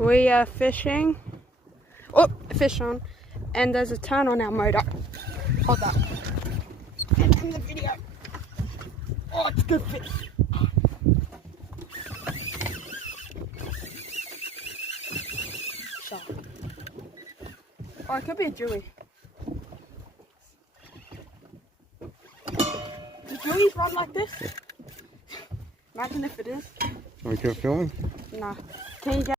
We are fishing. Oh, fish on. And there's a turn on our motor. Hold that. And in the video. Oh, it's a good fish. Shark. Oh, it could be a Dewey. Do Deweys run like this? Imagine if it is. Want to keep filming? Nah. Can you get